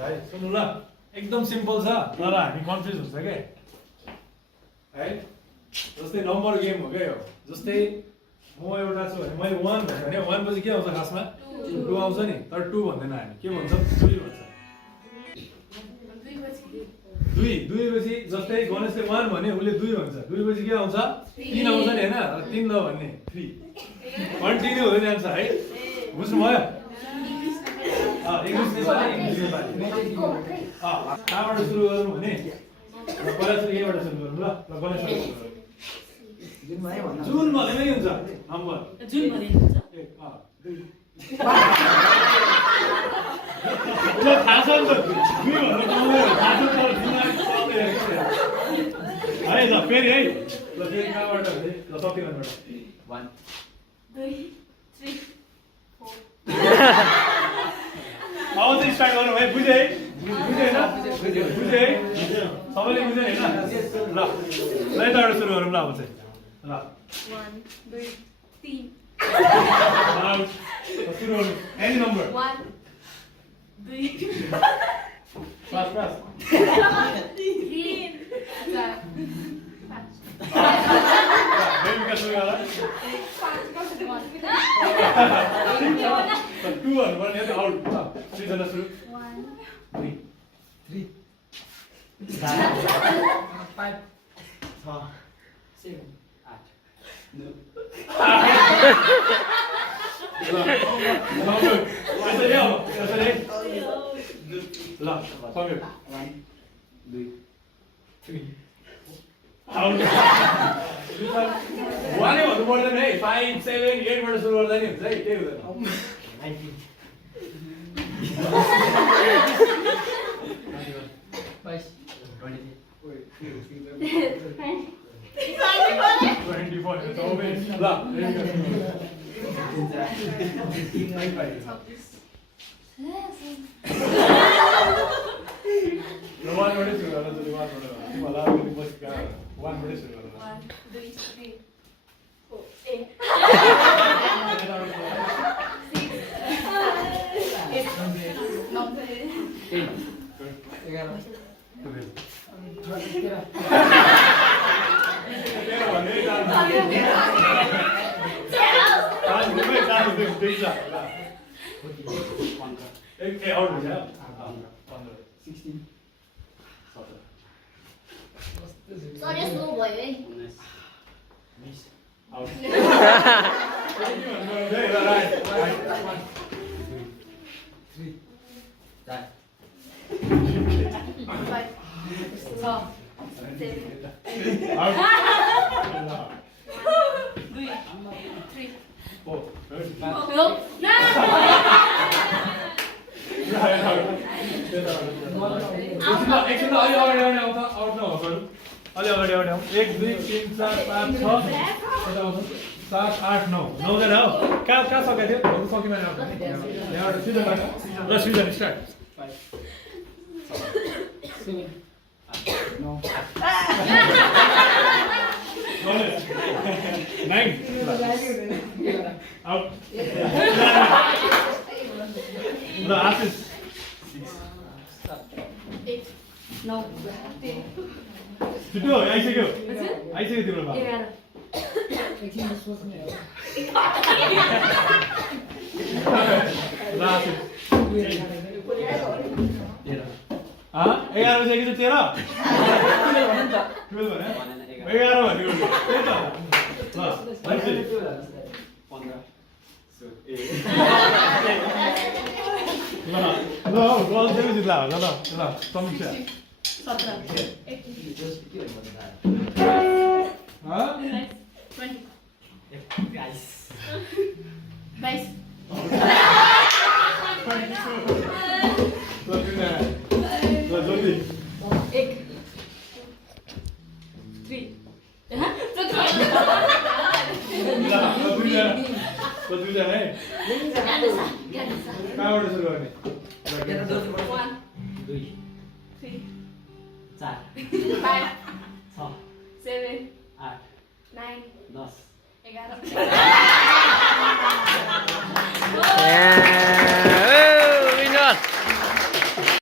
है सुन्नु ल एकदम सिम्पल छ तर हामी कन्फ्युज हुन्छ के है जस्तै नम्बर गेम हो के यो जस्तै म एउटा छु भने मैले 1 भने 1 पछि के आउँछ खासमा 2 आउँछ नि तर 2 भन्दैन हामी के भन्छ 2 भन्छ 2 पछि जस्तै गणेशले 1 भने उसले 2 भन्छ 2 पछि के आउँछ 3 आउँछ नि हैन 3 ल भन्ने 3 कन्टिन्यू हुँदै जान्छ है बुझ्नु भयो इंग्लिश कहाँबाट सुरु गरौँ भने पहिला सुरु यहीँबाट सुरु गरौँ ल गणेश जुन भनेमै हुन्छ नम्बर जुन भने हुन्छ थाहा छ नि त 2 भन्ने थाहा छ तर है ल फेरि है ल फेरि कहाँबाट ल कति भन्नुबाट 1 2 3 4 अब चाहिँ स्टार्ट गरौँ है बुझे है बुझे हैन बुझे है सबैले बुझे हैन ल यताबाट सुरु गरौँ ल अब चाहिँ ल 1 2 3 सुरु गरौँ एनी नम्बर 1 2 पास 3 बेबी का सुरु गर 2 भन्नुपर्ने हो आउट 3 जना सुरु 1 3 5 6 7 वाने भन्नु पर्दैन है 5 7 8 बाट सुरु गर्दा नि हुन्छ है केही हुँदैन Sorry, slow boy, eh? Out. अलि अगाडि आउने हौ 1 2 3 4 5 6 7 8 9 9 जना हो कहाँ सकेको थियो भन्नु सकिन यहाँबाट सिधै लाग्छ ल सिधै स्टार्ट 5 7 9 9 आउट ल आशिष 8 9 छिटो आइसक्यो तिम्रो बाबु 11 बजे कि 13 12 भने 11 भन्यो त्यही त ल ल गोल चाहिँ जित्ला होला ल ल समीक्षा 17 guys 22 Yeah. Oh, winner.